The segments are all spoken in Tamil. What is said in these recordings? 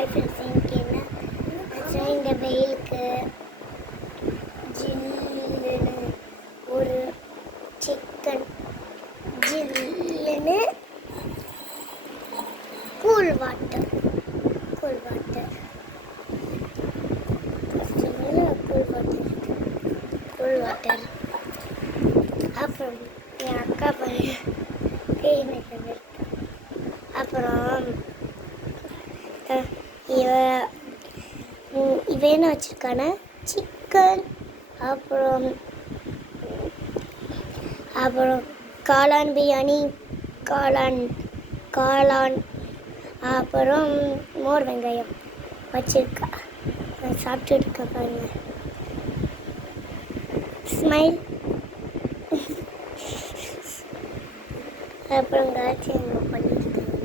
ஹாய் ஃப்ரெண்ட்ஸ், இன்னைக்கு என்ன ஆக்சுவலாக இந்த வெயிலுக்கு ஜில்லுன்னு ஒரு சிக்கன் ஜில்லுன்னு கூல் வாட்டர் கூல் வாட்டர் அப்புறம் என் அக்கா பையன் பேய் அப்புறம் இவ என்ன வச்சுருக்கான சிக்கன், அப்புறம் அப்புறம் காளான் பிரியாணி, காளான் அப்புறம் மோர் வெங்காயம் வச்சுருக்கா. சாப்பிட்டு இருக்க பாருங்க. ஸ்மைல். அப்புறம் காட்சி எங்க பண்ணியிருக்காங்க.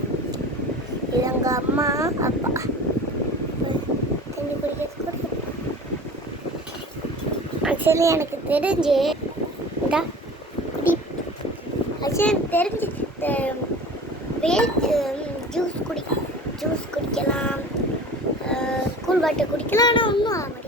இது எங்கள் அம்மா அப்பா தண்ணி குடிக்கிறது கூட. ஆக்சுவலி எனக்கு தெரிஞ்சு ஆக்சுவலி எனக்கு தெரிஞ்சு ஜூஸ் குடிக்கலாம், கூல் வாட்டர் குடிக்கலாம், ஆனால் ஒன்றும் ஆக மாட்டேங்குது.